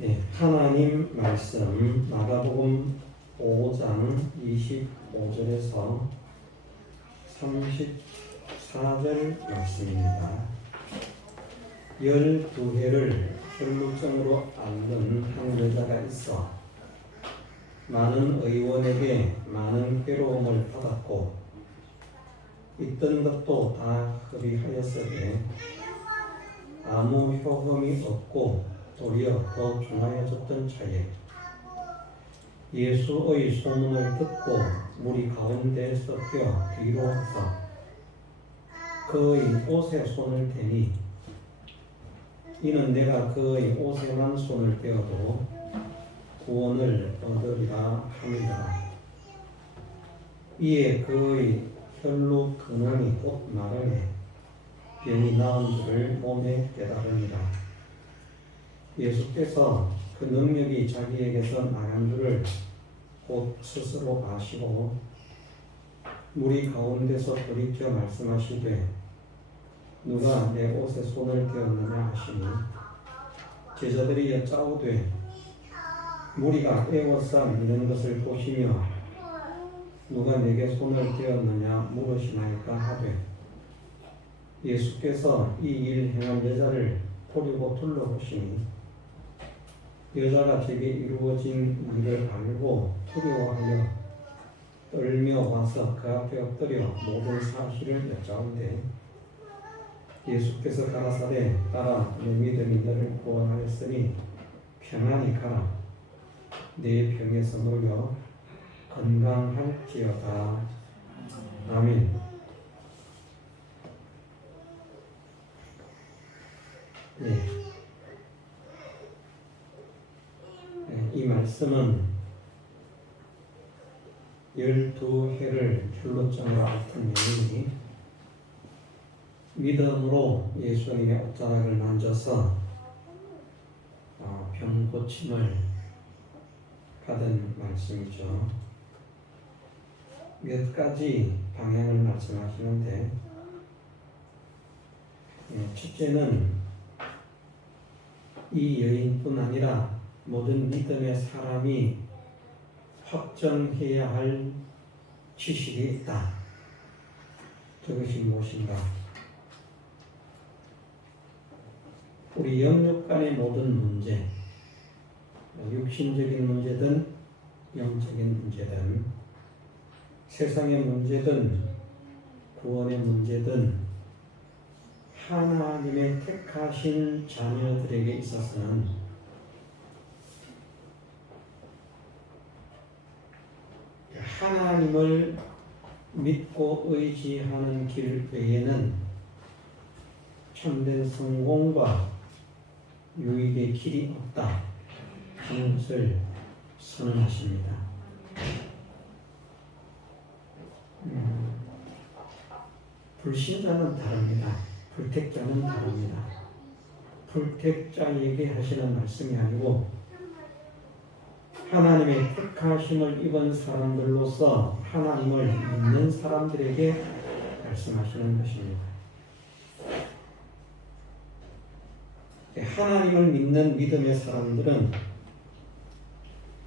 네, 하나님 말씀 마가복음 5장 25절에서 34절 말씀입니다. 12해를 혈루증으로 앓는 한 여자가 있어 많은 의원에게 많은 괴로움을 받았고 있던 것도 다 허비하였으되 아무 효험이 없고 도리어 더 중하여졌던 차에 예수의 소문을 듣고 무리 가운데에서 뛰어 뒤로 와서 그의 옷에 손을 대니 이는 내가 그의 옷에만 손을 떼어도 구원을 얻으리라 함이라. 이에 그의 혈루 근원이 곧 마르매 병이 나은 줄을 몸에 깨달으니라. 예수께서 그 능력이 자기에게서 나간 줄을 곧 스스로 아시고 무리 가운데서 돌이켜 말씀하시되 누가 내 옷에 손을 대었느냐 하시니 제자들이 여짜오되 무리가 에워싸 미는 것을 보시며 누가 내게 손을 대었느냐 물으시나이까 하되 예수께서 이 일 행한 여자를 보려고 둘러보시니 여자가 제게 이루어진 일을 알고 두려워하여 떨며 와서 그 앞에 엎드려 모든 사실을 여짜온대 예수께서 가라사대 따라 내 믿음이 너를 구원하였으니 평안히 가라 내 병에서 놓여 건강할지어다. 아멘. 네. 이 말씀은 12해를 혈루증으로 앓던 여인이 믿음으로 예수님의 옷자락을 만져서 병 고침을 받은 말씀이죠. 몇 가지 방향을 말씀하시는데 첫째는 이 여인뿐 아니라 모든 믿음의 사람이 확정해야 할 지식이 있다. 그것이 무엇인가? 우리 영육 간의 모든 문제, 육신적인 문제든 영적인 문제든 세상의 문제든 구원의 문제든 하나님의 택하신 자녀들에게 있어서는 하나님을 믿고 의지하는 길 외에는 참된 성공과 유익의 길이 없다 하는 것을 선언하십니다. 불신자는 다릅니다. 불택자는 다릅니다. 불택자에게 하시는 말씀이 아니고 하나님의 택하심을 입은 사람들로서 하나님을 믿는 사람들에게 말씀하시는 것입니다. 하나님을 믿는 믿음의 사람들은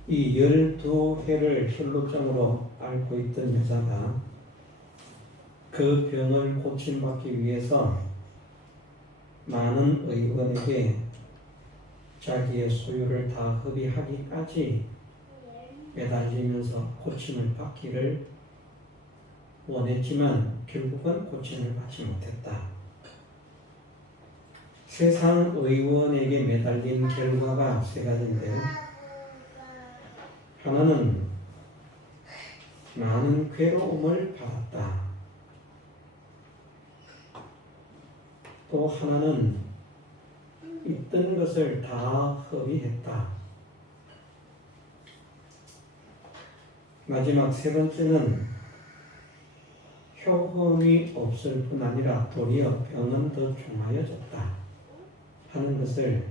이 12해를 혈루증으로 앓고 있던 여자가 그 병을 고침받기 위해서 많은 의원에게 자기의 소유를 다 허비하기까지 매달리면서 고침을 받기를 원했지만 결국은 고침을 받지 못했다. 세상 의원에게 매달린 결과가 세 가지인데 하나는 많은 괴로움을 받았다. 또 하나는 있던 것을 다 허비했다. 마지막 세 번째는 효험이 없을 뿐 아니라 도리어 병은 더 중하여졌다 하는 것을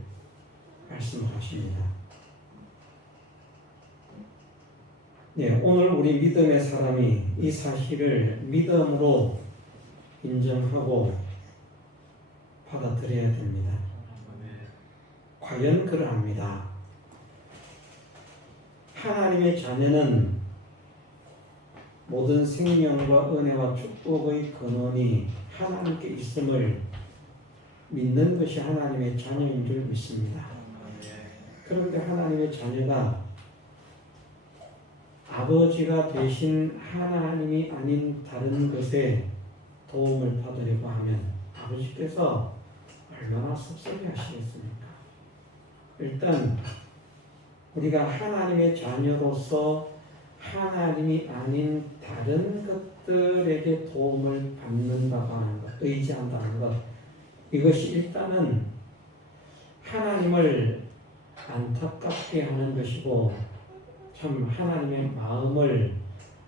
말씀하십니다. 네, 오늘 우리 믿음의 사람이 이 사실을 믿음으로 인정하고 받아들여야 됩니다. 과연 그러합니다. 하나님의 자녀는 모든 생명과 은혜와 축복의 근원이 하나님께 있음을 믿는 것이 하나님의 자녀인 줄 믿습니다. 그런데 하나님의 자녀가 아버지가 되신 하나님이 아닌 다른 것에 도움을 받으려고 하면 아버지께서 얼마나 섭섭해 하시겠습니까? 일단 우리가 하나님의 자녀로서 하나님이 아닌 다른 것들에게 도움을 받는다고 하는 것, 의지한다는 것, 이것이 일단은 하나님을 안타깝게 하는 것이고 참 하나님의 마음을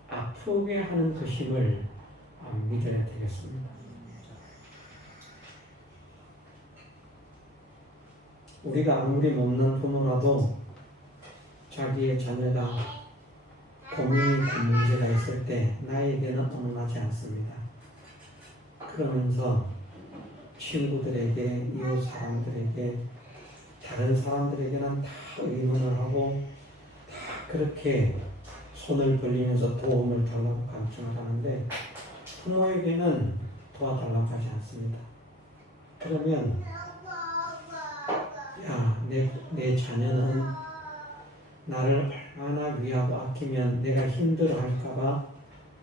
아프게 하는 것임을 믿어야 되겠습니다. 우리가 아무리 못난 부모라도 자기의 자녀가 고민이 문제가 있을 때 나에게는 언급하지 않습니다. 그러면서 친구들에게, 이웃 사람들에게, 다른 사람들에게는 다 의논을 하고 다 그렇게 손을 벌리면서 도움을 달라고 간청을 하는데 부모에게는 도와달라고 하지 않습니다. 그러면 야, 내 자녀는 나를 얼마나 위하고 아끼면 내가 힘들어할까봐,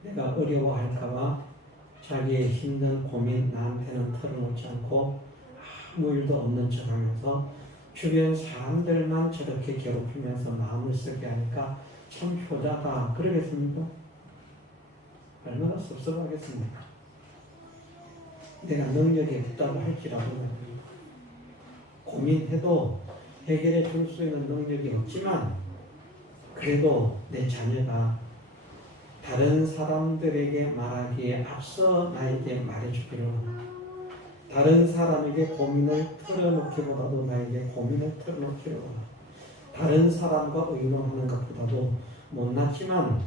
내가 어려워할까봐 자기의 힘든 고민 나한테는 털어놓지 않고 아무 일도 없는 척하면서 주변 사람들만 저렇게 괴롭히면서 마음을 쓰게 하니까 참 효자다 그러겠습니까? 얼마나 섭섭하겠습니까? 내가 능력이 없다고 할지라도 고민해도 해결해 줄 수 있는 능력이 없지만 그래도 내 자녀가 다른 사람들에게 말하기에 앞서 나에게 말해주기를 원합니다. 다른 사람에게 고민을 털어놓기보다도 나에게 고민을 털어놓기를 원합니다. 다른 사람과 의논하는 것보다도 못났지만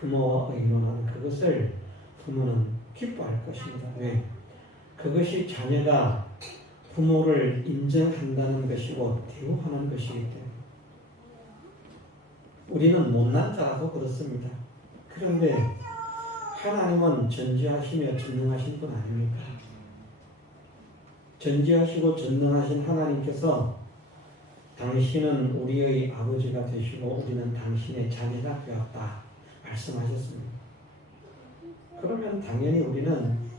부모와 의논하는 그것을 부모는 기뻐할 것입니다. 왜? 그것이 자녀가 부모를 인정한다는 것이고 대우하는 것이기 때문에 우리는 못난 자라서 그렇습니다. 그런데 하나님은 전지하시며 전능하신 분 아닙니까? 전지하시고 전능하신 하나님께서 당신은 우리의 아버지가 되시고 우리는 당신의 자녀가 되었다 말씀하셨습니다. 그러면 당연히 우리는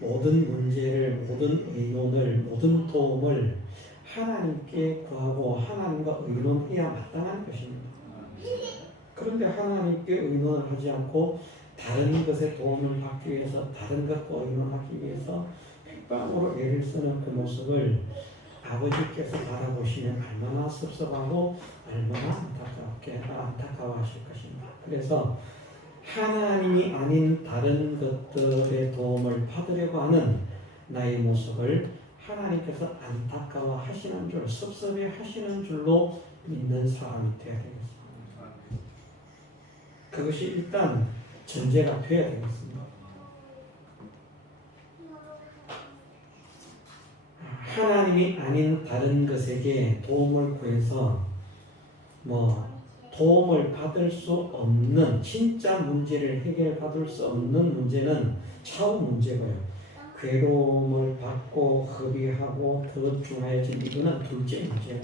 모든 문제를, 모든 의논을, 모든 도움을 하나님께 구하고 하나님과 의논해야 마땅한 것입니다. 그런데 하나님께 의논을 하지 않고 다른 것에 도움을 받기 위해서 다른 것과 의논하기 위해서 핏방으로 애를 쓰는 그 모습을 아버지께서 바라보시면 얼마나 섭섭하고 얼마나 안타까워하실 것입니다. 그래서 하나님이 아닌 다른 것들의 도움을 받으려고 하는 나의 모습을 하나님께서 안타까워 하시는 줄, 섭섭해 하시는 줄로 믿는 사람이 되어야 되겠습니다. 그것이 일단 전제가 되어야 되겠습니다. 하나님이 아닌 다른 것에게 도움을 구해서 도움을 받을 수 없는 진짜 문제를 해결받을 수 없는 문제는 차후 문제고요. 괴로움을 받고 허비하고 더 중요해진 이거는 둘째 문제예요.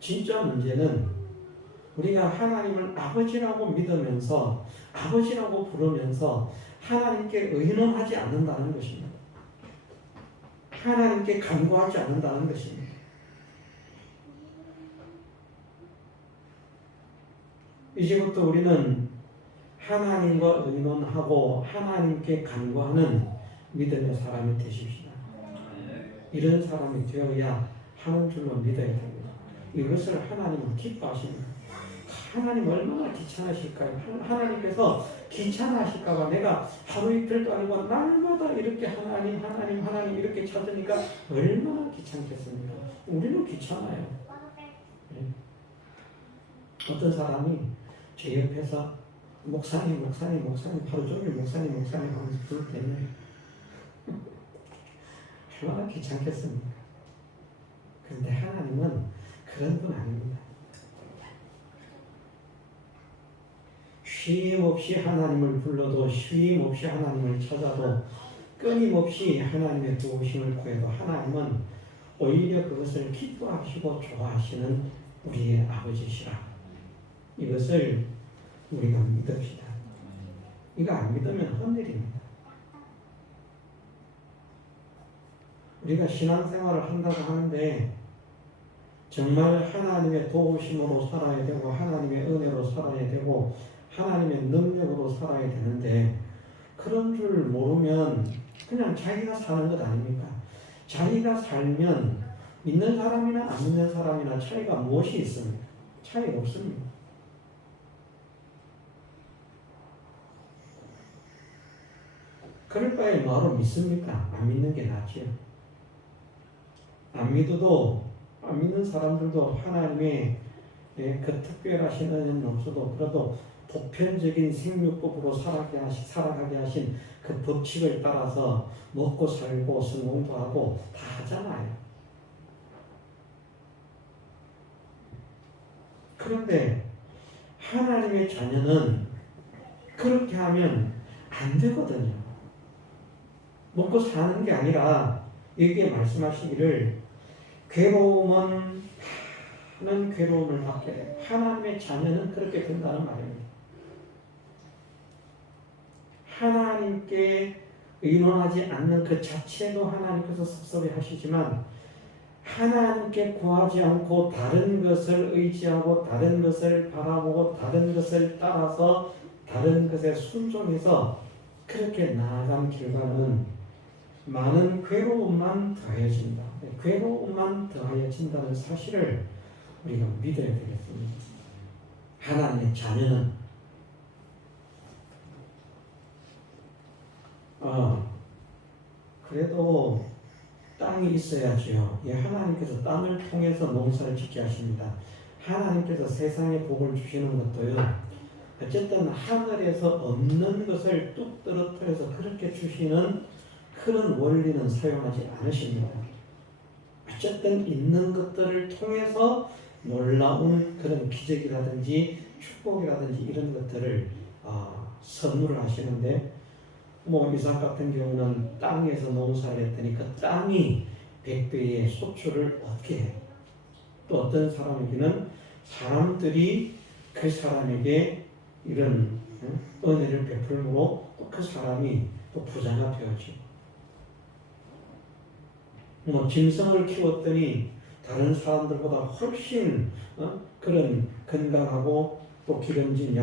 진짜 문제는 우리가 하나님을 아버지라고 믿으면서 아버지라고 부르면서 하나님께 의논하지 않는다는 것입니다. 하나님께 간구하지 않는다는 것입니다. 이제부터 우리는 하나님과 의논하고 하나님께 간구하는 믿음의 사람이 되십시다. 이런 사람이 되어야 하는 줄로 믿어야 됩니다. 이것을 하나님은 기뻐하십니다. 하나님 얼마나 귀찮으실까요? 하나님께서 귀찮으실까봐 내가 하루 이틀도 아니고 날마다 이렇게 하나님 이렇게 찾으니까 얼마나 귀찮겠습니까? 우리는 귀찮아요. 네. 어떤 사람이 제 옆에서 목사님 하루 종일 목사님 하면서 부를 때는 얼마나 귀찮겠습니까? 그런데 하나님은 그런 분 아닙니다. 쉼 없이 하나님을 불러도 쉼 없이 하나님을 찾아도 끊임없이 하나님의 도우심을 구해도 하나님은 오히려 그것을 기뻐하시고 좋아하시는 우리의 아버지시라. 이것을 우리가 믿읍시다. 이거 안 믿으면 헛일입니다. 우리가 신앙생활을 한다고 하는데 정말 하나님의 도우심으로 살아야 되고 하나님의 은혜로 살아야 되고 하나님의 능력으로 살아야 되는데 그런 줄 모르면 그냥 자기가 사는 것 아닙니까? 자기가 살면 믿는 사람이나 안 믿는 사람이나 차이가 무엇이 있습니까? 차이 없습니다. 그럴 바에 뭐하러 믿습니까? 안 믿는 게 낫지요. 안 믿는 사람들도 하나님의 그 특별하신 은혜는 없어도 그래도 보편적인 생육법으로 살아가게 하신 그 법칙을 따라서 먹고 살고 성공도 하고 다 하잖아요. 그런데 하나님의 자녀는 그렇게 하면 안 되거든요. 먹고 사는 게 아니라 여기에 말씀하시기를 괴로움은 많은 괴로움을 받게 돼요. 하나님의 자녀는 그렇게 된다는 말입니다. 하나님께 의논하지 않는 그 자체도 하나님께서 섭섭해 하시지만 하나님께 구하지 않고 다른 것을 의지하고 다른 것을 바라보고 다른 것을 따라서 다른 것에 순종해서 그렇게 나아간 결과는 많은 괴로움만 더해진다. 괴로움만 더해진다는 사실을 우리가 믿어야 되겠습니다. 하나님의 자녀는 그래도 땅이 있어야지요. 하나님께서 땅을 통해서 농사를 짓게 하십니다. 하나님께서 세상에 복을 주시는 것도요. 어쨌든 하늘에서 없는 것을 뚝 떨어뜨려서 그렇게 주시는 그런 원리는 사용하지 않으십니다. 어쨌든 있는 것들을 통해서 놀라운 그런 기적이라든지 축복이라든지 이런 것들을 선물을 하시는데 이삭 같은 경우는 땅에서 농사를 했더니 그 땅이 100배의 소출을 얻게 해요. 또 어떤 사람에게는 사람들이 그 사람에게 이런 은혜를 베풀므로 또 그 사람이 또 부자가 되어지고 짐승을 키웠더니 다른 사람들보다 훨씬 그런 건강하고 또 기름진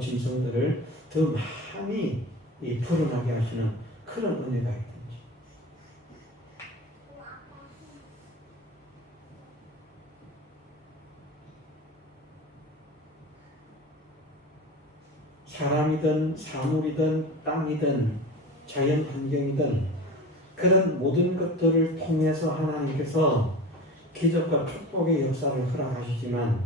짐승들을 더 많이 불어나게 하시는 그런 은혜가 있든지 사람이든 사물이든 땅이든 자연 환경이든 그런 모든 것들을 통해서 하나님께서 기적과 축복의 역사를 허락하시지만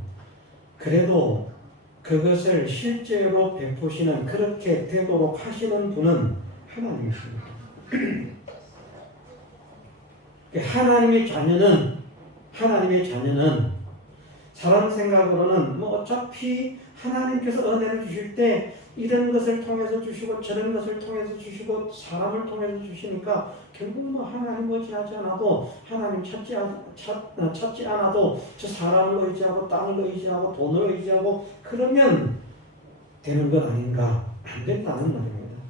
그래도 그것을 실제로 베푸시는 그렇게 되도록 하시는 분은 하나님이십니다. 하나님의 자녀는 사람 생각으로는 어차피 하나님께서 은혜를 주실 때 이런 것을 통해서 주시고 저런 것을 통해서 주시고 사람을 통해서 주시니까 결국 하나님 의지하지 않아도 하나님 찾지 않아도 저 사람을 의지하고 땅을 의지하고 돈을 의지하고 그러면 되는 것 아닌가? 안 된다는 말입니다.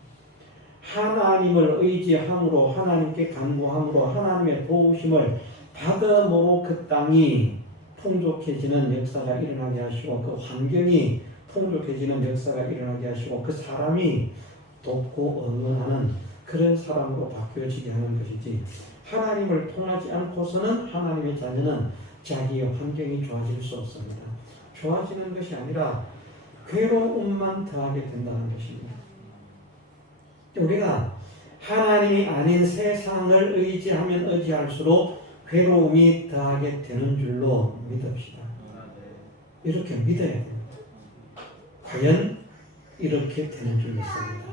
하나님을 의지함으로 하나님께 간구함으로 하나님의 도우심을 받음으로 그 땅이 풍족해지는 역사가 일어나게 하시고 그 환경이 풍족해지는 역사가 일어나게 하시고 그 사람이 돕고 응원하는 그런 사람으로 바뀌어지게 하는 것이지 하나님을 통하지 않고서는 하나님의 자녀는 자기의 환경이 좋아질 수 없습니다. 좋아지는 것이 아니라 괴로움만 더하게 된다는 것입니다. 우리가 하나님이 아닌 세상을 의지하면 의지할수록 괴로움이 더하게 되는 줄로 믿읍시다. 이렇게 믿어야 됩니다. 과연 이렇게 되는 줄 믿습니다.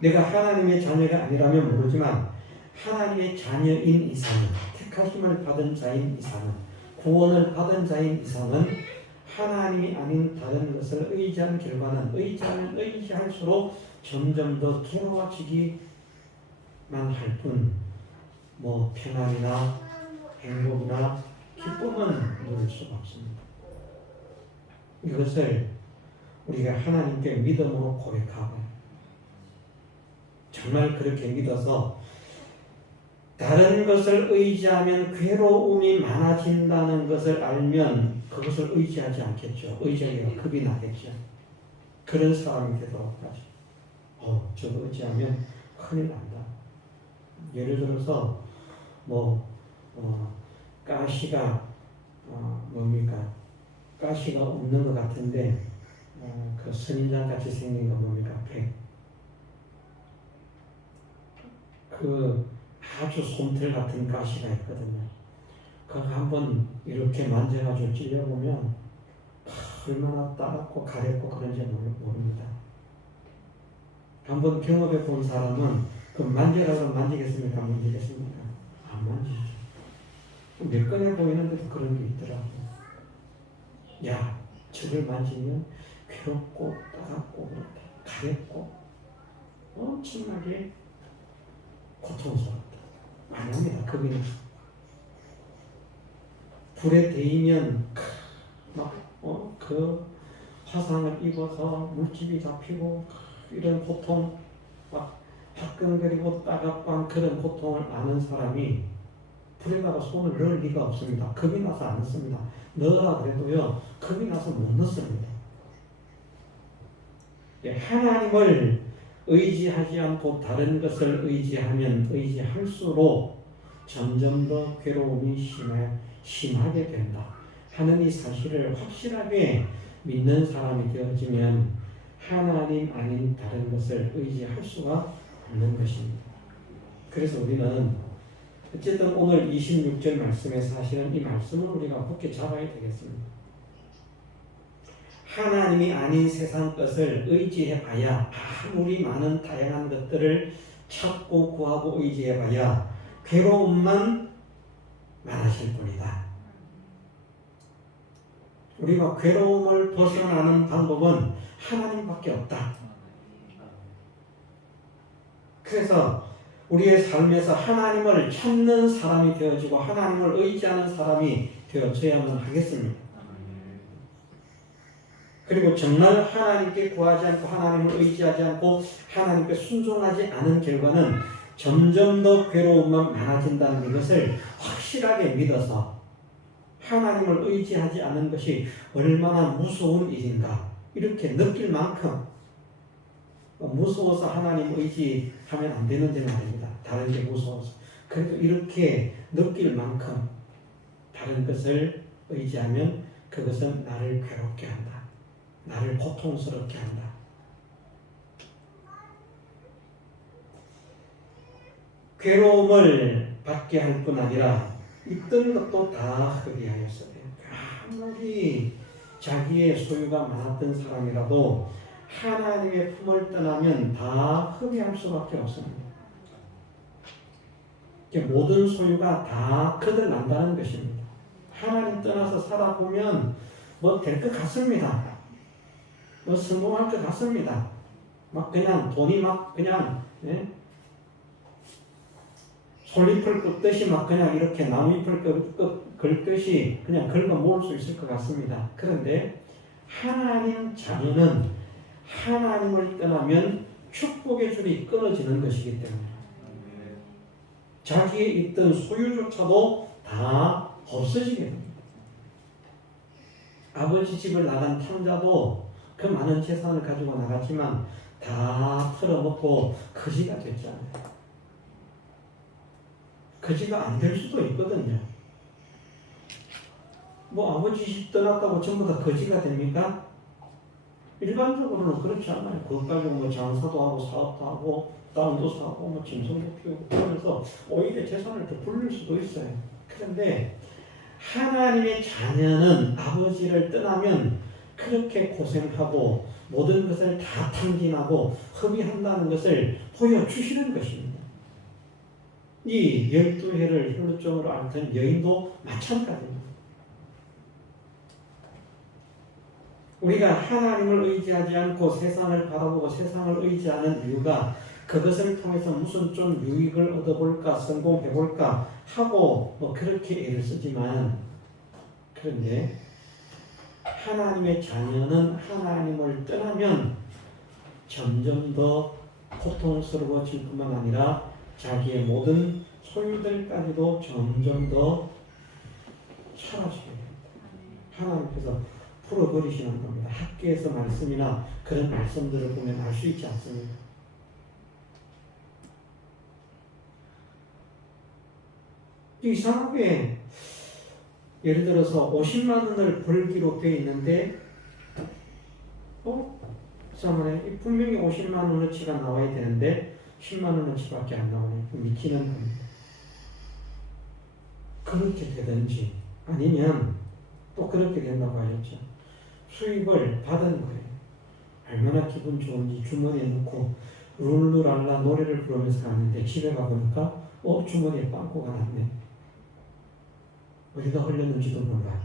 내가 하나님의 자녀가 아니라면 모르지만 하나님의 자녀인 이상은 택하심을 받은 자인 이상은 구원을 받은 자인 이상은 하나님이 아닌 다른 것을 의지한 결과는 의지하면 의지할수록 점점 더 괴로워지기만 할 뿐, 평안이나 행복이나 기쁨은 누릴 수가 없습니다. 이것을 우리가 하나님께 믿음으로 고백하고 정말 그렇게 믿어서 다른 것을 의지하면 괴로움이 많아진다는 것을 알면 그것을 의지하지 않겠죠. 의지하기가 겁이 나겠죠. 그런 사람이 되도록 하죠. 저거 의지하면 큰일 난다. 예를 들어서 가시가 뭡니까? 가시가 없는 것 같은데 그 선인장 같이 생긴 거 뭡니까? 백. 그 아주 솜털 같은 가시가 있거든요. 그거 한번 이렇게 만져가지고 찔려보면 얼마나 따갑고 가렵고 그런지 모릅니다. 한번 경험해 본 사람은 그 만지라고 만지겠습니까? 만지겠습니까? 안 만지죠. 매끈해 보이는데도 그런 게 있더라고요. 야, 저걸 만지면 괴롭고 따갑고 가렵고 엄청나게 고통스럽다. 안 합니다. 거기는 불에 데이면 그 화상을 입어서 물집이 잡히고 이런 고통, 화끈거리고 따갑고 그런 고통을 아는 사람이 불에다가 손을 넣을 리가 없습니다. 겁이 나서 안 넣습니다. 넣으라 그래도요, 겁이 나서 못 넣습니다. 하나님을 의지하지 않고 다른 것을 의지하면 의지할수록 점점 더 괴로움이 심하게 된다 하는 이 사실을 확실하게 믿는 사람이 되어지면 하나님 아닌 다른 것을 의지할 수가 없는 것입니다. 그래서 우리는 어쨌든 오늘 26절 말씀의 사실은 이 말씀을 우리가 굳게 잡아야 되겠습니다. 하나님이 아닌 세상 것을 의지해봐야 아무리 많은 다양한 것들을 찾고 구하고 의지해봐야 괴로움만 많아질 뿐이다. 우리가 괴로움을 벗어나는 방법은 하나님밖에 없다. 그래서 우리의 삶에서 하나님을 찾는 사람이 되어지고 하나님을 의지하는 사람이 되어져야만 하겠습니다. 그리고 정말 하나님께 구하지 않고 하나님을 의지하지 않고 하나님께 순종하지 않은 결과는 점점 더 괴로움만 많아진다는 것을 확실하게 믿어서 하나님을 의지하지 않은 것이 얼마나 무서운 일인가 이렇게 느낄 만큼 무서워서 하나님 의지하면 안 되는지는 아닙니다. 다른 게 무서워서. 그래도 이렇게 느낄 만큼 다른 것을 의지하면 그것은 나를 괴롭게 한다. 나를 고통스럽게 한다. 괴로움을 받게 할 뿐 아니라 있던 것도 다 허비하였어요. 아무리 자기의 소유가 많았던 사람이라도 하나님의 품을 떠나면 다 허비할 수밖에 없습니다. 모든 소유가 다 거들난다는 것입니다. 하나님 떠나서 살아보면 될 것 같습니다. 성공할 것 같습니다. 그냥 돈이 그냥 솔잎을 긋듯이 그냥 이렇게 나무잎을 긁듯이 그냥 긁어 모을 수 있을 것 같습니다. 그런데 하나님 자녀는 하나님을 떠나면 축복의 줄이 끊어지는 것이기 때문에 자기에 있던 소유조차도 다 없어지게 됩니다. 아버지 집을 나간 탕자도 그 많은 재산을 가지고 나갔지만 다 털어먹고 거지가 됐잖아요. 거지가 안 될 수도 있거든요. 아버지 집 떠났다고 전부 다 거지가 됩니까? 일반적으로는 그렇지 않아요. 그것 가지고 장사도 하고 사업도 하고 땅도 사고 짐승도 키우고 그러면서 오히려 재산을 더 불릴 수도 있어요. 그런데 하나님의 자녀는 아버지를 떠나면 그렇게 고생하고 모든 것을 다 탕진하고 허비한다는 것을 보여주시는 것입니다. 이 12해를 혈루증으로 앓던 여인도 마찬가지입니다. 우리가 하나님을 의지하지 않고 세상을 바라보고 세상을 의지하는 이유가 그것을 통해서 무슨 좀 유익을 얻어볼까, 성공해볼까 하고 뭐 그렇게 애를 쓰지만, 그런데 하나님의 자녀는 하나님을 떠나면 점점 더 고통스러워질 뿐만 아니라 자기의 모든 소유들까지도 점점 더 사라지게 됩니다. 하나님께서 풀어버리시는 겁니다. 학계에서 말씀이나 그런 말씀들을 보면 알 수 있지 않습니까? 이상하게 예를 들어서 50만 원을 벌기로 되어 있는데 이상하네. 분명히 50만 원어치가 나와야 되는데 10만 원어치밖에 안 나오네. 미치는 겁니다. 그렇게 되든지 아니면 또 그렇게 된다고 하셨죠. 수입을 받은 거예요. 얼마나 기분 좋은지 주머니에 넣고 룰루랄라 노래를 부르면서 갔는데 집에 가보니까 주머니에 빵꾸가 났네. 어디다 흘렸는지도 몰라요.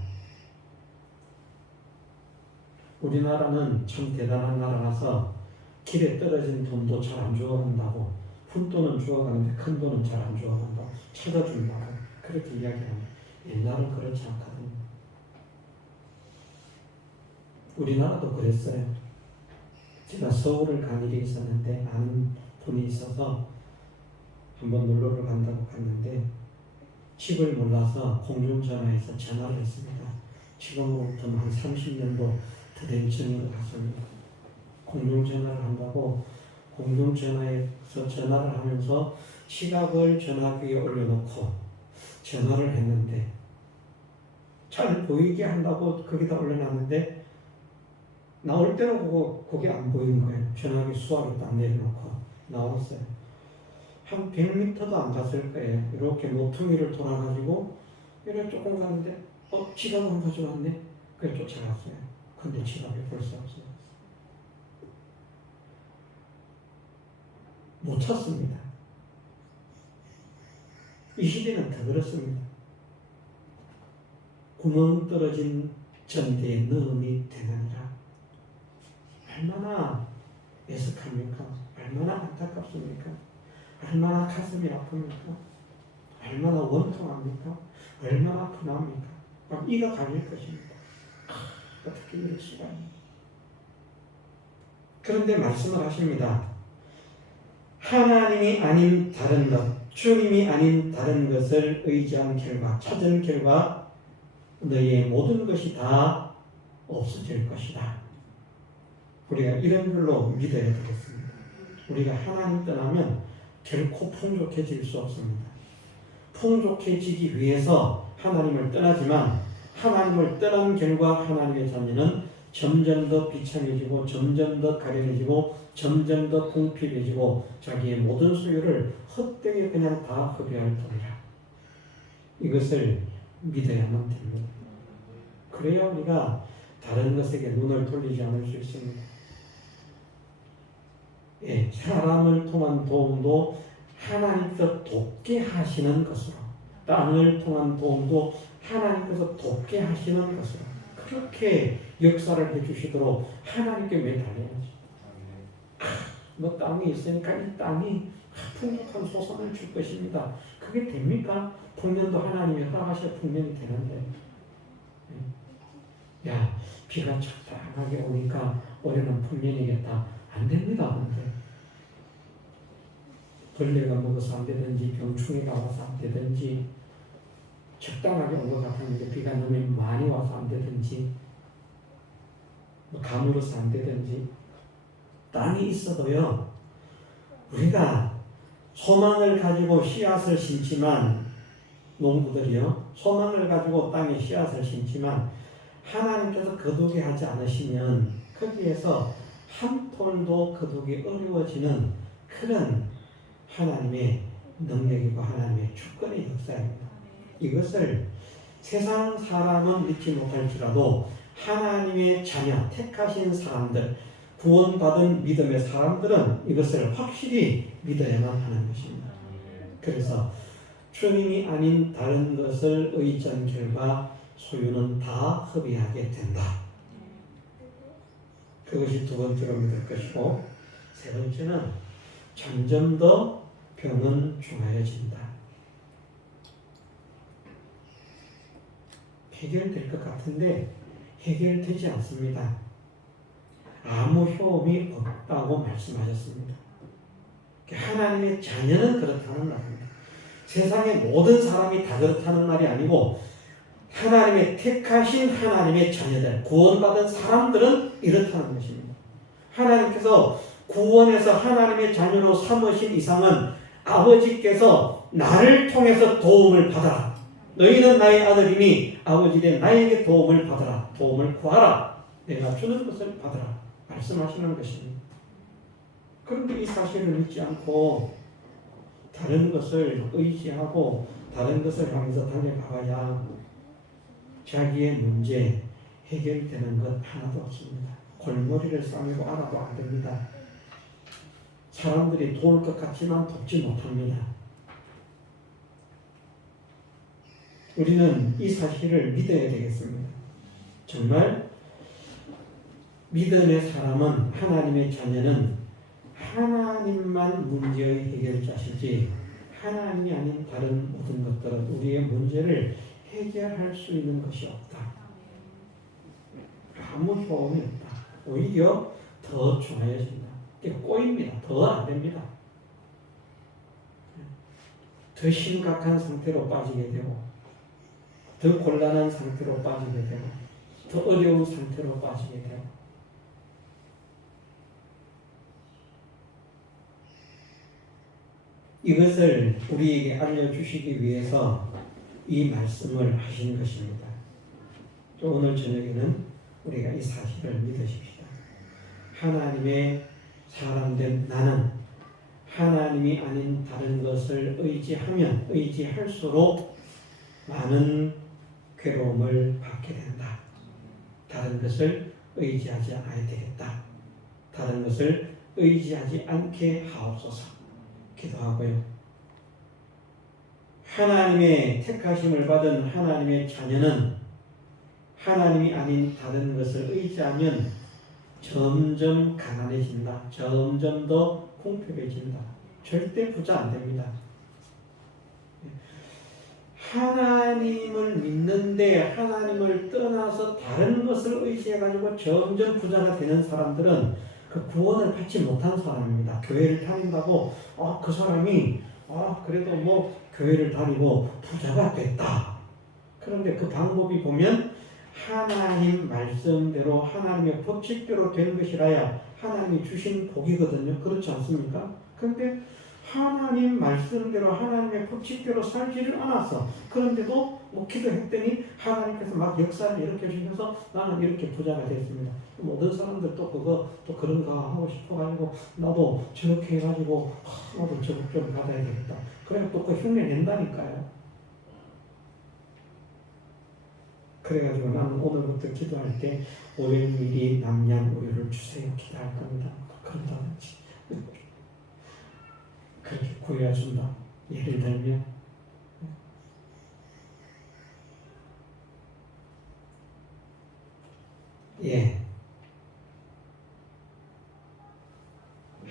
우리나라는 참 대단한 나라라서 길에 떨어진 돈도 잘 안 주워간다고, 푼돈은 주워가는데 큰 돈은 잘 안 주워간다고, 찾아준다고 그렇게 이야기합니다. 옛날은 그렇지 않거든요. 우리나라도 그랬어요. 제가 서울을 간 일이 있었는데 아는 분이 있어서 한번 놀러를 간다고 갔는데 집을 몰라서 공중전화에서 전화를 했습니다. 지금부터 한 30년도 더 된 전인 것 같습니다. 공중전화를 한다고 공중전화에서 전화를 하면서 지갑을 전화기에 올려놓고 전화를 했는데 잘 보이게 한다고 거기다 올려놨는데 나올 때는 그게 안 보이는 거예요. 전화기 수화기 딱 내려놓고 나왔어요. 한 100m도 안 갔을 거예요. 이렇게 모퉁이를 돌아가지고 이렇게 조금 갔는데 지갑은 가져왔네. 그래서 쫓아갔어요. 근데 지갑이 벌써 없어요. 못 찾습니다. 이 시대는 더 그렇습니다. 구멍 떨어진 전대에 넣음이 되느니라. 얼마나 애석합니까? 얼마나 안타깝습니까? 얼마나 가슴이 아픕니까? 얼마나 원통합니까? 얼마나 분합니까? 막 이가 갈릴 것입니다. 어떻게 이럴 수가 있나? 그런데 말씀을 하십니다. 하나님이 아닌 다른 것, 주님이 아닌 다른 것을 의지한 결과, 찾은 결과 너희의 모든 것이 다 없어질 것이다. 우리가 이런 줄로 믿어야 되겠습니다. 우리가 하나님 떠나면 결코 풍족해질 수 없습니다. 풍족해지기 위해서 하나님을 떠나지만 하나님을 떠난 결과 하나님의 자녀는 점점 더 비참해지고 점점 더 가련해지고 점점 더 궁핍해지고 자기의 모든 소유를 헛되게 그냥 다 허비할 뿐이라. 이것을 믿어야만 됩니다. 그래야 우리가 다른 것에게 눈을 돌리지 않을 수 있습니다. 사람을 통한 도움도 하나님께서 돕게 하시는 것으로, 땅을 통한 도움도 하나님께서 돕게 하시는 것으로 그렇게 역사를 해주시도록 하나님께 매달려야지. 뭐 땅이 있으니까 이 땅이 풍족한 소산을 줄 것입니다. 그게 됩니까? 풍년도 하나님이 허락하셔야 풍년이 되는데, 야 비가 적당하게 오니까 올해는 풍년이겠다. 안 됩니다. 근데 벌레가 먹어서 안 되든지 병충해가 와서 안 되든지 적당하게 온 것 같았는데 비가 너무 많이 와서 안 되든지 가물어서 안 되든지 땅이 있어도요, 우리가 소망을 가지고 씨앗을 심지만, 농부들이요 소망을 가지고 땅에 씨앗을 심지만 하나님께서 거두게 하지 않으시면 거기에서 한 톨도 거두기 어려워지는 그런 하나님의 능력이고 하나님의 주권의 역사입니다. 이것을 세상 사람은 믿지 못할지라도 하나님의 자녀, 택하신 사람들, 구원받은 믿음의 사람들은 이것을 확실히 믿어야만 하는 것입니다. 그래서 주님이 아닌 다른 것을 의지한 결과 소유는 다 허비하게 된다. 그것이 두 번째로 믿을 것이고, 세 번째는 점점 더 병은 중하여진다. 해결될 것 같은데 해결되지 않습니다. 아무 효험이 없다고 말씀하셨습니다. 하나님의 자녀는 그렇다는 말입니다. 세상의 모든 사람이 다 그렇다는 말이 아니고 하나님의 택하신 하나님의 자녀들, 구원받은 사람들은 이렇다는 것입니다. 하나님께서 구원해서 하나님의 자녀로 삼으신 이상은 아버지께서 나를 통해서 도움을 받아라. 너희는 나의 아들이니 아버지의 나에게 도움을 받아라. 도움을 구하라. 내가 주는 것을 받아라. 말씀하시는 것입니다. 그런데 이 사실을 믿지 않고 다른 것을 의지하고 다른 것을 하면서 달려가봐야 자기의 문제 해결되는 것 하나도 없습니다. 골머리를 싸매고 알아도 안 됩니다. 사람들이 도울 것 같지만 돕지 못합니다. 우리는 이 사실을 믿어야 되겠습니다. 정말 믿음의 사람은, 하나님의 자녀는 하나님만 문제의 해결자시지 하나님이 아닌 다른 모든 것들은 우리의 문제를 해결할 수 있는 것이 없다. 아무 효험이 없다. 오히려 더 중요해진다. 꼬입니다. 더 안 됩니다. 더 심각한 상태로 빠지게 되고 더 곤란한 상태로 빠지게 되고 더 어려운 상태로 빠지게 되고 이것을 우리에게 알려주시기 위해서 이 말씀을 하신 것입니다. 또 오늘 저녁에는 우리가 이 사실을 믿으십시다. 하나님의 사람된 나는 하나님이 아닌 다른 것을 의지하면 의지할수록 많은 괴로움을 받게 된다. 다른 것을 의지하지 않아야 되겠다. 다른 것을 의지하지 않게 하옵소서. 기도하고요. 하나님의 택하심을 받은 하나님의 자녀는 하나님이 아닌 다른 것을 의지하면 점점 가난해진다. 점점 더 궁핍해진다. 절대 부자 안 됩니다. 하나님을 믿는데 하나님을 떠나서 다른 것을 의지해가지고 점점 부자가 되는 사람들은 그 구원을 받지 못한 사람입니다. 교회를 다닌다고 그 사람이 그래도 뭐 교회를 다니고 부자가 됐다. 그런데 그 방법이 보면 하나님 말씀대로 하나님의 법칙대로 된 것이라야 하나님이 주신 복이거든요. 그렇지 않습니까? 그런데 하나님 말씀대로 하나님의 법칙대로 살지를 않았어. 그런데도 뭐 기도했더니 하나님께서 막 역사를 일으켜 주셔서 나는 이렇게 부자가 됐습니다. 모든 사람들 또 그런가 하고 싶어가지고 나도 저렇게 해가지고 나도 저것 좀 받아야 되겠다. 그래 또 그 흉내 낸다니까요. 그래가지고 나는 오늘부터 기도할 때 500ml 남양 우유를 주세요 기도할 겁니다. 그런다든지 그렇게 구해준다. 예를 들면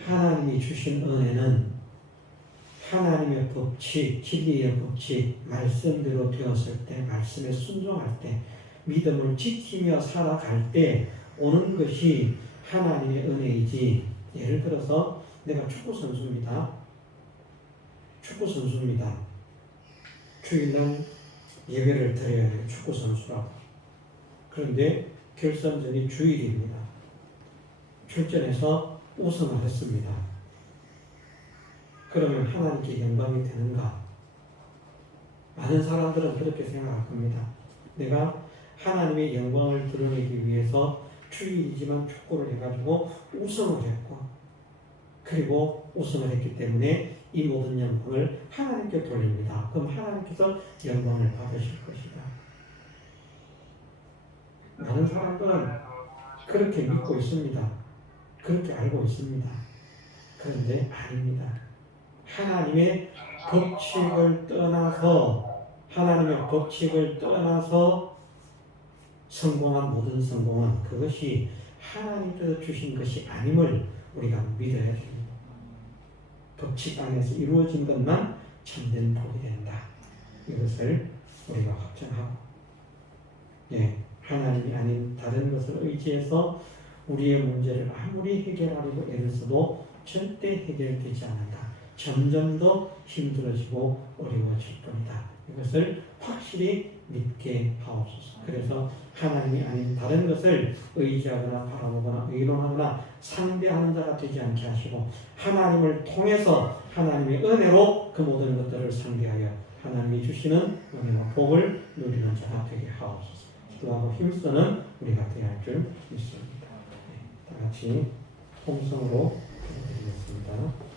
하나님이 주신 은혜는 하나님의 법칙, 진리의 법칙, 말씀대로 되었을 때, 말씀에 순종할 때, 믿음을 지키며 살아갈 때 오는 것이 하나님의 은혜이지. 예를 들어서 내가 축구 선수입니다. 주일날 예배를 드려야 해요. 축구 선수라고. 그런데 결선전이 주일입니다. 출전해서 우승을 했습니다. 그러면 하나님께 영광이 되는가? 많은 사람들은 그렇게 생각할 겁니다. 내가 하나님의 영광을 드러내기 위해서 주일이지만 축구를 해가지고 우승을 했고, 그리고 우승을 했기 때문에 이 모든 영광을 하나님께 돌립니다. 그럼 하나님께서 영광을 받으실 것이다. 많은 사람들은 그렇게 믿고 있습니다. 그렇게 알고 있습니다. 그런데 아닙니다. 하나님의 법칙을 떠나서 성공한 모든 성공은 그것이 하나님께서 주신 것이 아님을 우리가 믿어야 됩니다. 법칙 안에서 이루어진 것만 참된 복이 된다. 이것을 우리가 확정하고, 예, 하나님이 아닌 다른 것을 의지해서 우리의 문제를 아무리 해결하려고 애를 써도 절대 해결되지 않는다. 점점 더 힘들어지고 어려워질 겁니다. 이것을 확실히 믿게 하옵소서. 그래서 하나님이 아닌 다른 것을 의지하거나 바라보거나 의논하거나 상대하는 자가 되지 않게 하시고, 하나님을 통해서 하나님의 은혜로 그 모든 것들을 상대하여 하나님이 주시는 은혜와 복을 누리는 자가 되게 하옵소서. 기도하고 힘쓰는 우리가 되어야 할 줄 믿습니다. 다 같이 통성으로 기도드리겠습니다.